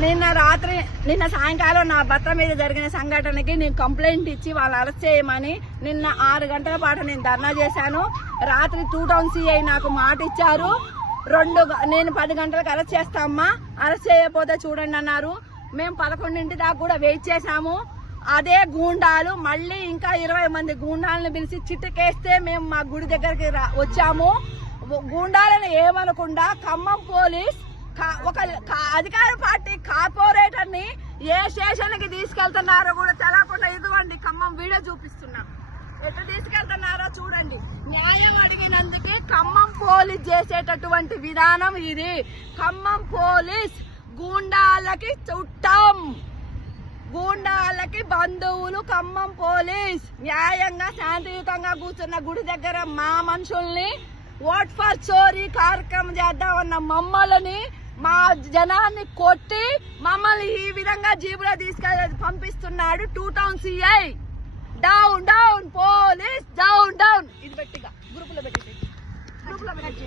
నిన్న రాత్రి నిన్న సాయంకాలం నా భర్త మీద జరిగిన సంఘటనకి నేను కంప్లైంట్ ఇచ్చి వాళ్ళు అరెస్ట్ చేయమని నిన్న ఆరు గంటల పాటు నేను ధర్నా చేశాను. రాత్రి టూ టౌన్ సిఐ నాకు మాట ఇచ్చారు. రెండు గ- నేను పది గంటలకు అరెస్ట్ చేస్తామ్మా అరెస్ట్ చేయకపోతే చూడండి అన్నారు. మేము పదకొండింటి దాకా కూడా వెయిట్ చేశాము. అదే గూండాలు మళ్ళీ ఇంకా ఇరవై మంది గూండాలను పిలిచి చిట్టుకేస్తే మేము మా గుడి దగ్గరికి వచ్చాము. గూండాలను ఏమనకుండా ఖమ్మం పోలీస్ ఒక అధికార పార్టీ కార్పొరేటర్ని ఏ స్టేషన్కి తీసుకెళ్తున్నారో కూడా తెలకుండా ఇదిగోండి ఖమ్మం వీడియో చూపిస్తున్నాం. ఎట్లా తీసుకెళ్తున్నారో చూడండి. న్యాయం అడిగినందుకే ఖమ్మం పోలీస్ చేసేటటువంటి విధానం ఇది. ఖమ్మం పోలీస్ గూండాలకి చుట్టం. గూండాలకి బంధువులు ఖమ్మం పోలీస్. న్యాయంగా శాంతియుతంగా కూర్చున్న గుడి దగ్గర మా మనుషుల్ని ఓట్ ఫర్ చోరీ కార్యక్రమం చేద్దామన్న మమ్మల్ని మా జనాన్ని కొట్టి మమ్మల్ని ఈ విధంగా జీబులో తీసుకెళ్ళి పంపిస్తున్నాడు two town CI. Down down police down down. ఇది పెట్టిగా. గ్రూపులో పెట్టి గ్రూపులో పెట్టి